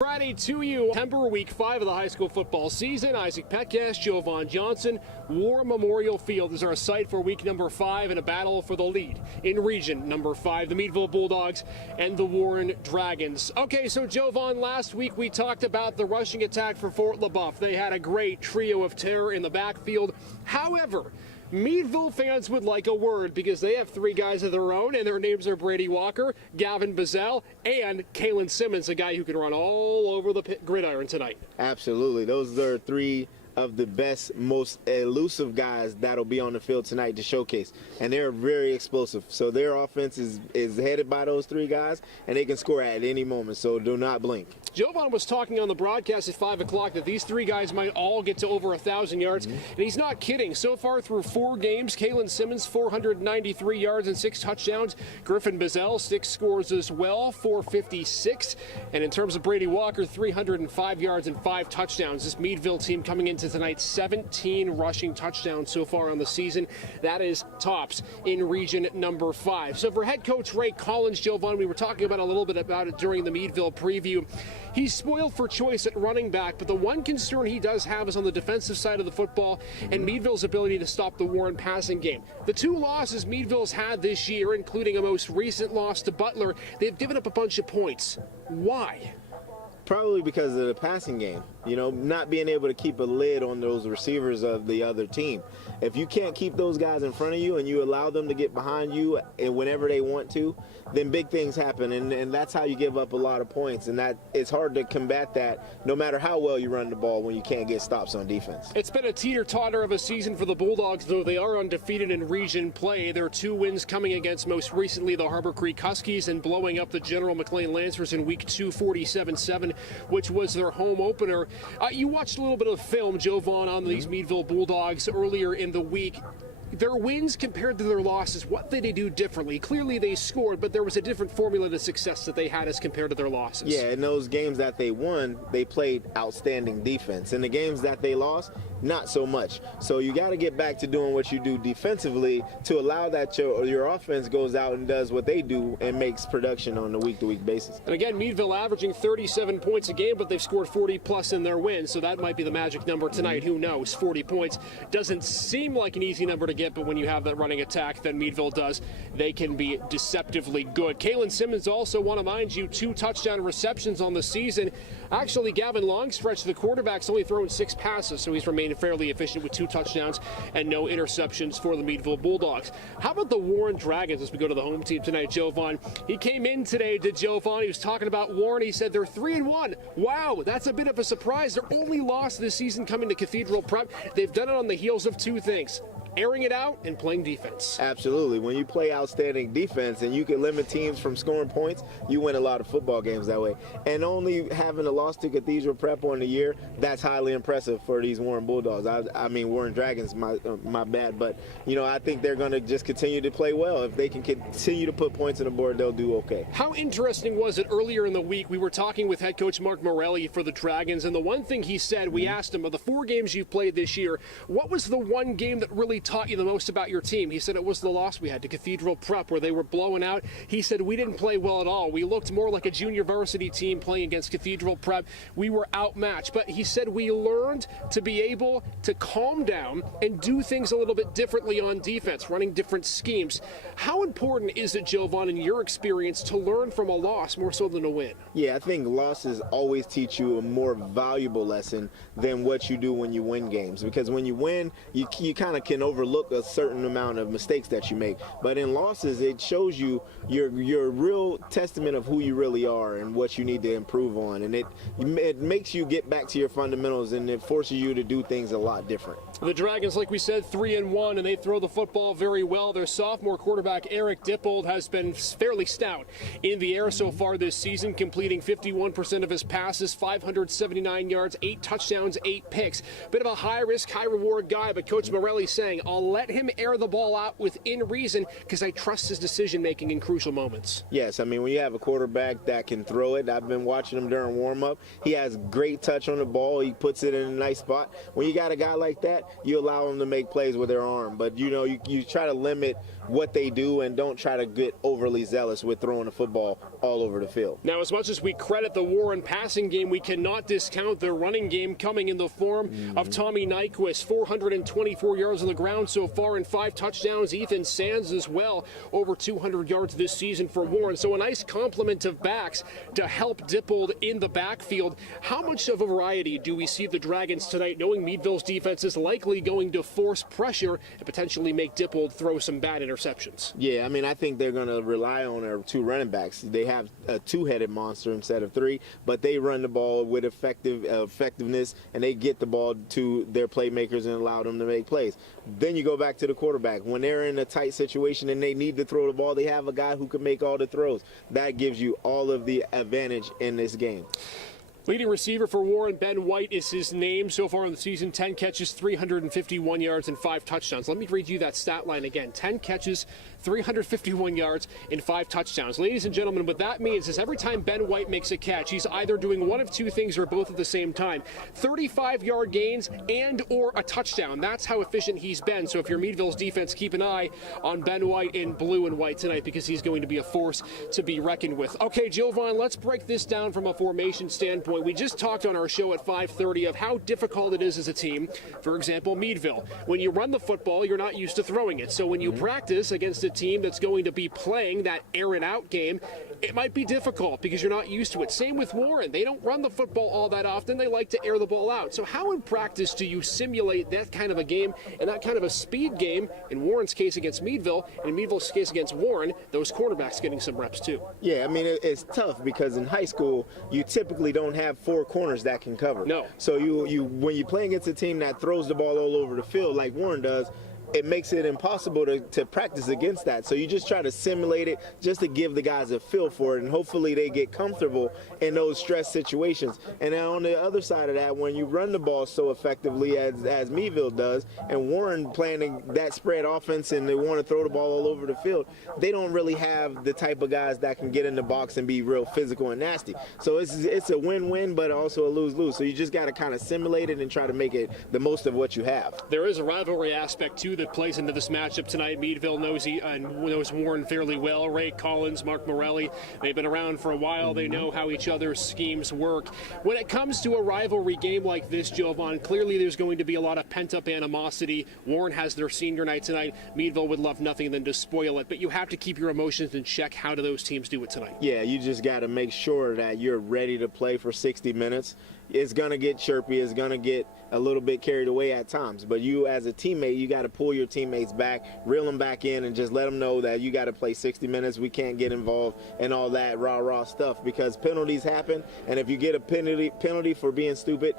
Friday to you, September week 5 of the high school football season. Isaac Petcash, Jovan Johnson. War Memorial Field is our site for week number 5 in a battle for the lead in region number 5, the Meadville Bulldogs and the Warren Dragons. Okay, so Jovan, last week we talked about the rushing attack for Fort LaBeouf. They had a great trio of terror in the backfield. However, Meadville fans would like a word because they have 3 guys of their own, and their names are Brady Walker, Gavin Bazell, and Kalen Simmons, a guy who can run all over the gridiron tonight. Absolutely. Those are 3 of the best, most elusive guys that'll be on the field tonight to showcase. And they're very explosive. So their offense is headed by those 3 guys, and they can score at any moment. So do not blink. Jovan was talking on the broadcast at 5 o'clock that these 3 guys might all get to over 1,000 yards. And he's not kidding. So far through 4 games, Kalen Simmons, 493 yards and 6 touchdowns. Griffin Bazell, 6 scores as well, 456. And in terms of Brady Walker, 305 yards and 5 touchdowns. This Meadville team coming into tonight, 17 rushing touchdowns so far on the season. That is tops in region number 5. So for head coach Ray Collins, Jovan, we were talking about a little bit about it during the Meadville preview. He's spoiled for choice at running back, but the one concern he does have is on the defensive side of the football and Meadville's ability to stop the Warren passing game. The 2 losses Meadville's had this year, including a most recent loss to Butler, they've given up a bunch of points. Why? Probably because of the passing game, not being able to keep a lid on those receivers of the other team. If you can't keep those guys in front of you and you allow them to get behind you and whenever they want to, then big things happen, and that's how you give up a lot of points, and that it's hard to combat that no matter how well you run the ball when you can't get stops on defense. It's been a teeter-totter of a season for the Bulldogs, though they are undefeated in region play. Their 2 wins coming against most recently the Harbor Creek Huskies and blowing up the General McLean Lancers in week 2, 47-7, which was their home opener. You watched a little bit of film, Jovan, on these Meadville Bulldogs earlier in the week. Their wins compared to their losses, what did they do differently? Clearly they scored, but there was a different formula to success that they had as compared to their losses. Yeah, in those games that they won, they played outstanding defense. In the games that they lost, not so much. So you got to get back to doing what you do defensively to allow that your offense goes out and does what they do and makes production on a week-to-week basis. And again, Meadville averaging 37 points a game, but they've scored 40-plus in their wins, so that might be the magic number tonight. Who knows? 40 points doesn't seem like an easy number to get, but when you have that running attack that Meadville does, they can be deceptively good. Kalen Simmons also, want to mind you, 2 touchdown receptions on the season. Actually, Gavin Longstretch, the quarterback's only thrown 6 passes, so he's remained fairly efficient with 2 touchdowns and no interceptions for the Meadville Bulldogs. How about the Warren Dragons as we go to the home team tonight, Jovan? He came in today to Jovan. He was talking about Warren. He said they're 3-1. Wow, that's a bit of a surprise. Their only loss this season coming to Cathedral Prep. They've done it on the heels of 2 things: airing it out and playing defense. Absolutely. When you play outstanding defense and you can limit teams from scoring points, you win a lot of football games that way. And only having a loss to Cathedral Prep on the year, that's highly impressive for these Warren Bulldogs. I mean Warren Dragons, my bad. But, I think they're going to just continue to play well. If they can continue to put points on the board, they'll do okay. How interesting was it earlier in the week? We were talking with head coach Mark Morelli for the Dragons, and the one thing he said, we asked him, of the 4 games you've played this year, what was the one game that really taught you the most about your team? He said it was the loss we had to Cathedral Prep where they were blowing out. He said we didn't play well at all. We looked more like a junior varsity team playing against Cathedral Prep. We were outmatched. But he said we learned to be able to calm down and do things a little bit differently on defense, running different schemes. How important is it, Jovan, in your experience, to learn from a loss more so than a win? Yeah, I think losses always teach you a more valuable lesson than what you do when you win games. Because when you win, you kind of can overlook a certain amount of mistakes that you make. But in losses, it shows you your real testament of who you really are and what you need to improve on. And it makes you get back to your fundamentals, and it forces you to do things a lot different. The Dragons, like we said, 3-1, and they throw the football very well. Their sophomore quarterback, Eric Dippold, has been fairly stout in the air so far this season, completing 51% of his passes, 579 yards, 8 touchdowns, 8 picks. Bit of a high-risk, high-reward guy, but Coach Morelli saying, I'll let him air the ball out within reason because I trust his decision-making in crucial moments. Yes, I mean, when you have a quarterback that can throw it, I've been watching him during warm-up. He has great touch on the ball. He puts it in a nice spot. When you got a guy like that, you allow him to make plays with their arm. But, you try to limit what they do and don't try to get overly zealous with throwing the football all over the field. Now, as much as we credit the Warren passing game, we cannot discount their running game coming in the form of Tommy Nyquist, 424 yards on the ground so far and 5 touchdowns. Ethan Sands as well, over 200 yards this season for Warren. So a nice complement of backs to help Dippold in the backfield. How much of a variety do we see the Dragons tonight, knowing Meadville's defense is likely going to force pressure and potentially make Dippold throw some bad interceptions? Yeah, I mean, I think they're going to rely on their 2 running backs. They have a 2-headed monster instead of 3, but they run the ball with effectiveness, and they get the ball to their playmakers and allow them to make plays. Then you go back to the quarterback. When they're in a tight situation and they need to throw the ball, they have a guy who can make all the throws. That gives you all of the advantage in this game. Leading receiver for Warren, Ben White is his name. So far in the season, 10 catches, 351 yards, and 5 touchdowns. Let me read you that stat line again. 10 catches, 351 yards, and 5 touchdowns. Ladies and gentlemen, what that means is every time Ben White makes a catch, he's either doing one of 2 things or both at the same time. 35-yard gains and or a touchdown. That's how efficient he's been. So if you're Meadville's defense, keep an eye on Ben White in blue and white tonight, because he's going to be a force to be reckoned with. Okay, Jovan, let's break this down from a formation standpoint. We just talked on our show at 5:30 of how difficult it is as a team. For example, Meadville. When you run the football, you're not used to throwing it. So when you practice against a team that's going to be playing that air it out game, it might be difficult because you're not used to it. Same with Warren. They don't run the football all that often. They like to air the ball out. So how in practice do you simulate that kind of a game and that kind of a speed game, in Warren's case against Meadville, and in Meadville's case against Warren, those quarterbacks getting some reps too? Yeah, I mean, it's tough because in high school, you typically don't have 4 corners that can cover. No. So you when you play against a team that throws the ball all over the field like Warren does, it makes it impossible to practice against that. So you just try to simulate it just to give the guys a feel for it, and hopefully they get comfortable in those stress situations. And then on the other side of that, when you run the ball so effectively as Meadville does, and Warren playing that spread offense and they want to throw the ball all over the field, they don't really have the type of guys that can get in the box and be real physical and nasty. So it's a win-win, but also a lose-lose. So you just got to kind of simulate it and try to make it the most of what you have. There is a rivalry aspect too that plays into this matchup tonight. Meadville knows Warren fairly well. Ray Collins, Mark Morelli, they've been around for a while. They know how each other's schemes work. When it comes to a rivalry game like this, Jovan, clearly there's going to be a lot of pent-up animosity. Warren has their senior night tonight. Meadville would love nothing than to spoil it, but you have to keep your emotions in check. How do those teams do it tonight? Yeah, you just got to make sure that you're ready to play for 60 minutes. It's going to get chirpy. It's going to get a little bit carried away at times. But you, as a teammate, you got to pull your teammates back, reel them back in, and just let them know that you got to play 60 minutes. We can't get involved in all that rah-rah stuff because penalties happen. And if you get a penalty for being stupid,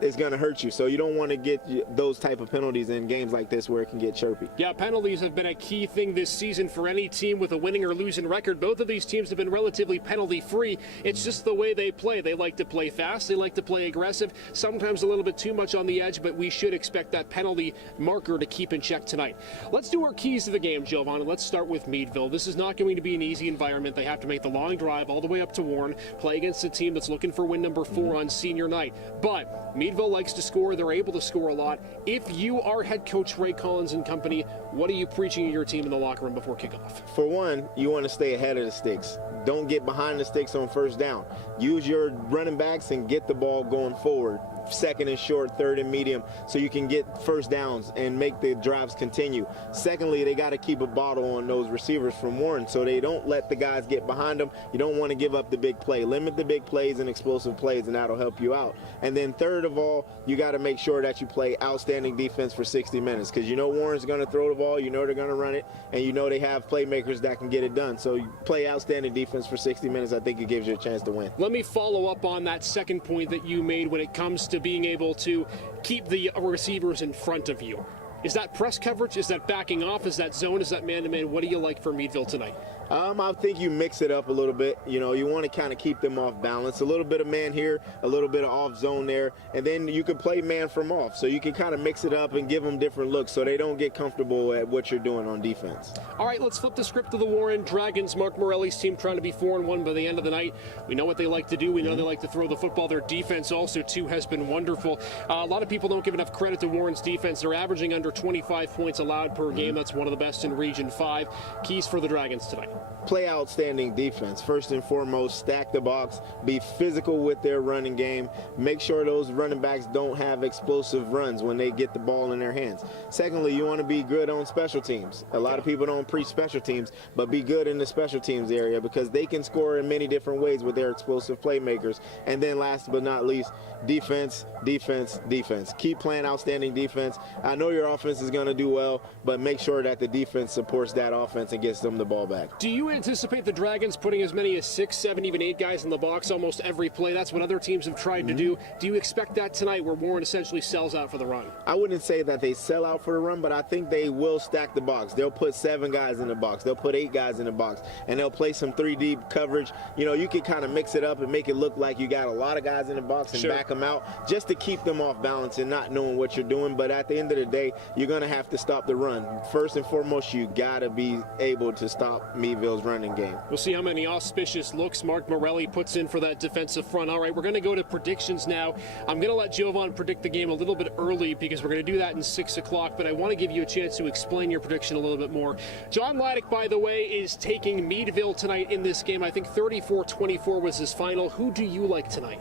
it's going to hurt you. So you don't want to get those type of penalties in games like this where it can get chirpy. Yeah, penalties have been a key thing this season for any team with a winning or losing record. Both of these teams have been relatively penalty-free. It's just the way they play. They like to play fast. They like to play aggressive, sometimes a little bit too much on the edge, but we should expect that penalty marker to keep in check tonight. Let's do our keys to the game, Jovan, and let's start with Meadville. This is not going to be an easy environment. They have to make the long drive all the way up to Warren, play against a team that's looking for win number 4 on senior night. But Meadville likes to score. They're able to score a lot. If you are head coach Ray Collins and company, what are you preaching to your team in the locker room before kickoff? For one, you want to stay ahead of the sticks. Don't get behind the sticks on first down. Use your running backs and get the ball going forward. Second and short, third and medium, so you can get first downs and make the drives continue. Secondly, they got to keep a bottle on those receivers from Warren so they don't let the guys get behind them. You don't want to give up the big play. Limit the big plays and explosive plays, and that'll help you out. And then third of all, you got to make sure that you play outstanding defense for 60 minutes because you know Warren's going to throw the ball, you know they're going to run it, and you know they have playmakers that can get it done. So you play outstanding defense for 60 minutes. I think it gives you a chance to win. Let me follow up on that second point that you made when it comes to being able to keep the receivers in front of you. Is that press coverage? Is that backing off? Is that zone? Is that man-to-man? What do you like for Meadville tonight? I think you mix it up a little bit. You know, you want to kind of keep them off balance. A little bit of man here, a little bit of off zone there, and then you can play man from off. So you can kind of mix it up and give them different looks so they don't get comfortable at what you're doing on defense. All right, let's flip the script to the Warren Dragons. Mark Morelli's team trying to be 4-1 by the end of the night. We know what they like to do. We know they like to throw the football. Their defense also, too, has been wonderful. A lot of people don't give enough credit to Warren's defense. They're averaging under 25 points allowed per game. That's one of the best in Region 5. Keys for the Dragons tonight. Play outstanding defense. First and foremost, stack the box, be physical with their running game, make sure those running backs don't have explosive runs when they get the ball in their hands. Secondly, you want to be good on special teams. A lot of people don't preach special teams, but be good in the special teams area because they can score in many different ways with their explosive playmakers. And then last but not least, defense, defense, defense. Keep playing outstanding defense. I know your offense is going to do well, but make sure that the defense supports that offense and gets them the ball back. Do you anticipate the Dragons putting as many as 6, 7, even 8 guys in the box almost every play? That's what other teams have tried to do. Do you expect that tonight where Warren essentially sells out for the run? I wouldn't say that they sell out for the run, but I think they will stack the box. They'll put 7 guys in the box. They'll put 8 guys in the box, and they'll play some 3-deep coverage. You know, you can kind of mix it up and make it look like you got a lot of guys in the box and back them out just to keep them off balance and not knowing what you're doing. But at the end of the day, you're going to have to stop the run. First and foremost, you got to be able to stop Meadville's running game. We'll see how many auspicious looks Mark Morelli puts in for that defensive front. All right, we're going to go to predictions now. I'm going to let Jovan predict the game a little bit early because we're going to do that in 6 o'clock, but I want to give you a chance to explain your prediction a little bit more. John Laddick, by the way, is taking Meadville tonight in this game. I think 34-24 was his final. Who do you like tonight?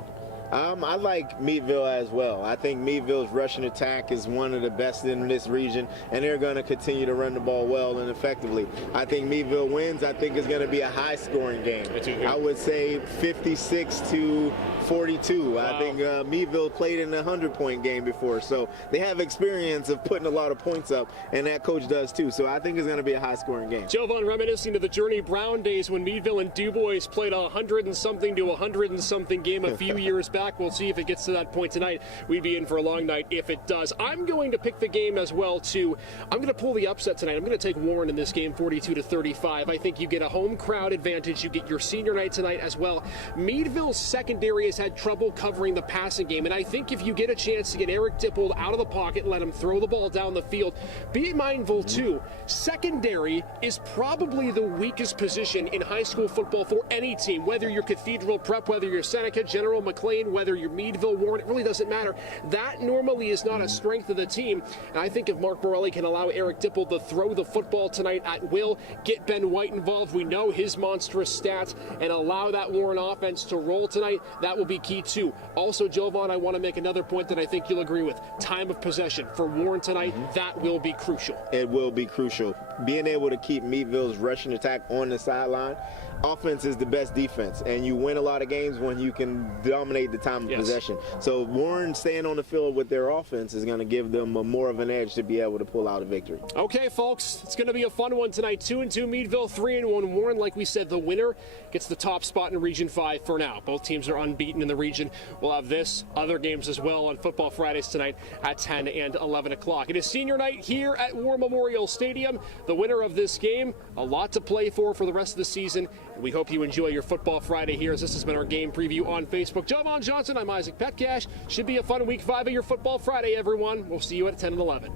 I like Meadville as well. I think Meadville's rushing attack is one of the best in this region, and they're going to continue to run the ball well and effectively. I think Meadville wins. I think it's going to be a high-scoring game. I would say 56-42. Wow. I think Meadville played in a 100-point game before, so they have experience of putting a lot of points up, and that coach does too. So I think it's going to be a high-scoring game. Jovan reminiscing of the Journey Brown days when Meadville and DuBois played a 100-and-something to 100-and-something game a few years back. We'll see if it gets to that point tonight. We'd be in for a long night if it does. I'm going to pick the game as well, too. I'm going to pull the upset tonight. I'm going to take Warren in this game, 42-35. I think you get a home crowd advantage. You get your senior night tonight as well. Meadville's secondary has had trouble covering the passing game, and I think if you get a chance to get Eric Dippold out of the pocket and let him throw the ball down the field, be mindful, too. Secondary is probably the weakest position in high school football for any team, whether you're Cathedral Prep, whether you're Seneca, General McLean, whether you're Meadville, Warren, it really doesn't matter. That normally is not a strength of the team. And I think if Mark Morelli can allow Eric Dippold to throw the football tonight at will, get Ben White involved, we know his monstrous stats, and allow that Warren offense to roll tonight, that will be key too. Also, Jovan, I want to make another point that I think you'll agree with. Time of possession for Warren tonight, that will be crucial. It will be crucial. Being able to keep Meadville's rushing attack on the sideline. Offense is the best defense, and you win a lot of games when you can dominate the time of possession. So Warren staying on the field with their offense is going to give them more of an edge to be able to pull out a victory. Okay, folks, it's going to be a fun one tonight. 2-2 Meadville, 3-1 Warren. Like we said, the winner gets the top spot in Region 5 for now. Both teams are unbeaten in the region. We'll have this, other games as well on Football Fridays tonight at 10 and 11 o'clock. It is senior night here at War Memorial Stadium. The winner of this game, a lot to play for the rest of the season. We hope you enjoy your Football Friday here, as this has been our game preview on Facebook. Jovan Johnson, I'm Isaac Petcash. Should be a fun Week 5 of your Football Friday, everyone. We'll see you at 10 and 11.